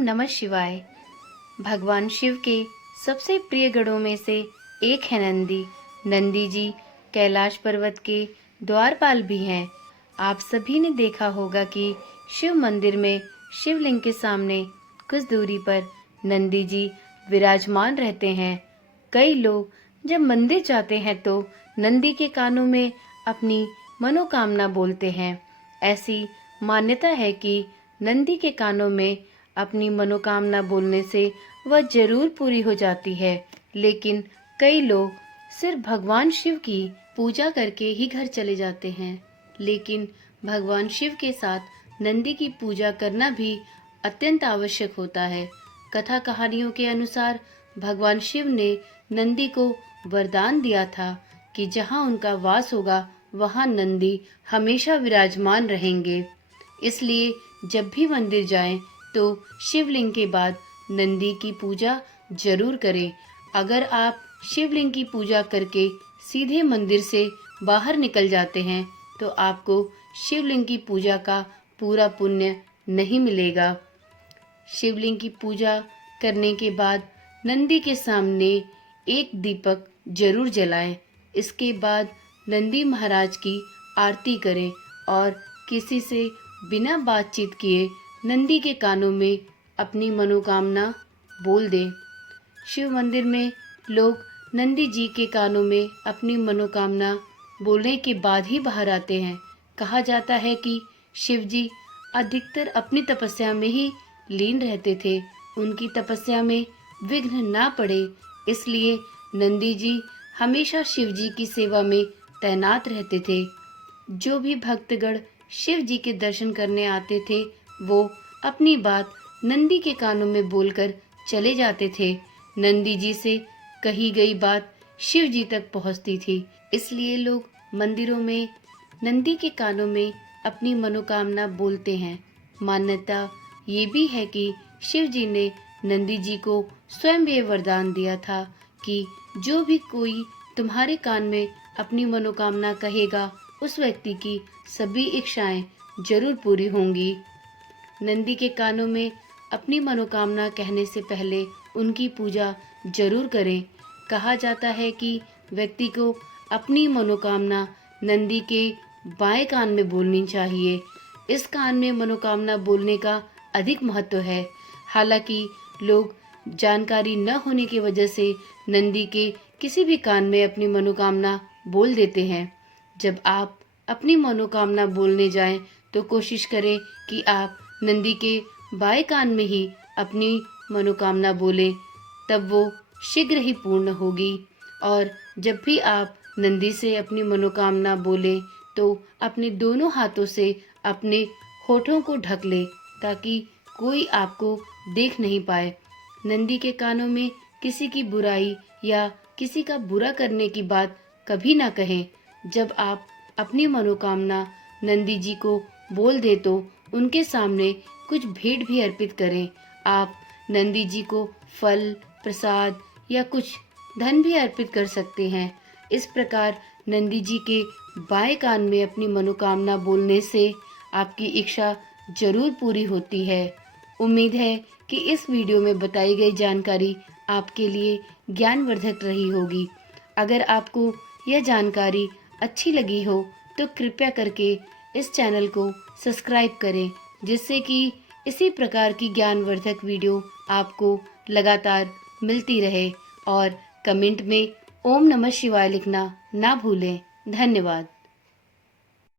नमः शिवाय। भगवान शिव के सबसे प्रिय गणों में से एक है नंदी। नंदी जी कैलाश पर्वत के द्वारपाल भी हैं। आप सभी ने देखा होगा कि शिव मंदिर में शिवलिंग के सामने कुछ दूरी पर नंदी जी विराजमान रहते हैं। कई लोग जब मंदिर जाते हैं तो नंदी के कानों में अपनी मनोकामना बोलते हैं। ऐसी मान्यता है कि नंदी के कानों में अपनी मनोकामना बोलने से वह जरूर पूरी हो जाती है। लेकिन कई लोग सिर्फ भगवान शिव की पूजा करके ही घर चले जाते हैं। लेकिन भगवान शिव के साथ नंदी की पूजा करना भी अत्यंत आवश्यक होता है। कथा कहानियों के अनुसार भगवान शिव ने नंदी को वरदान दिया था कि जहाँ उनका वास होगा वहाँ नंदी हमेशा विराजमान रहेंगे। इसलिए जब भी मंदिर जाएं तो शिवलिंग के बाद नंदी की पूजा जरूर करें। अगर आप शिवलिंग की पूजा करके सीधे मंदिर से बाहर निकल जाते हैं तो आपको शिवलिंग की पूजा का पूरा पुण्य नहीं मिलेगा। शिवलिंग की पूजा करने के बाद नंदी के सामने एक दीपक जरूर जलाएं। इसके बाद नंदी महाराज की आरती करें और किसी से बिना बातचीत किए नंदी के कानों में अपनी मनोकामना बोल दें। शिव मंदिर में लोग नंदी जी के कानों में अपनी मनोकामना बोलने के बाद ही बाहर आते हैं। कहा जाता है कि शिव जी अधिकतर अपनी तपस्या में ही लीन रहते थे। उनकी तपस्या में विघ्न ना पड़े, इसलिए नंदी जी हमेशा शिव जी की सेवा में तैनात रहते थे। जो भी भक्तगण शिव जी के दर्शन करने आते थे वो अपनी बात नंदी के कानों में बोलकर चले जाते थे। नंदी जी से कही गई बात शिव जी तक पहुंचती थी। इसलिए लोग मंदिरों में नंदी के कानों में अपनी मनोकामना बोलते हैं। मान्यता ये भी है कि शिव जी ने नंदी जी को स्वयं ये वरदान दिया था कि जो भी कोई तुम्हारे कान में अपनी मनोकामना कहेगा उस व्यक्ति की सभी इच्छाएं जरूर पूरी होंगी। नंदी के कानों में अपनी मनोकामना कहने से पहले उनकी पूजा जरूर करें। कहा जाता है कि व्यक्ति को अपनी मनोकामना नंदी के बाएं कान में बोलनी चाहिए। इस कान में मनोकामना बोलने का अधिक महत्व है। हालांकि लोग जानकारी न होने की वजह से नंदी के किसी भी कान में अपनी मनोकामना बोल देते हैं। जब आप अपनी मनोकामना बोलने जाएं तो कोशिश करें कि आप नंदी के बाएं कान में ही अपनी मनोकामना बोलें, तब वो शीघ्र ही पूर्ण होगी। और जब भी आप नंदी से अपनी मनोकामना बोलें तो अपने दोनों हाथों से अपने होठों को ढक लें ताकि कोई आपको देख नहीं पाए। नंदी के कानों में किसी की बुराई या किसी का बुरा करने की बात कभी ना कहें। जब आप अपनी मनोकामना नंदी जी को बोल दे तो उनके सामने कुछ भेंट भी अर्पित करें। आप नंदी जी को फल, प्रसाद या कुछ धन भी अर्पित कर सकते हैं। इस प्रकार नंदी जी के बाएं कान में अपनी मनोकामना बोलने से आपकी इच्छा जरूर पूरी होती है। उम्मीद है कि इस वीडियो में बताई गई जानकारी आपके लिए ज्ञानवर्धक रही होगी। अगर आपको यह जानकारी अच्छी लगी हो तो कृपया करके इस चैनल को सब्सक्राइब करें, जिससे कि इसी प्रकार की ज्ञानवर्धक वीडियो आपको लगातार मिलती रहे। और कमेंट में ओम नमः शिवाय लिखना ना भूलें। धन्यवाद।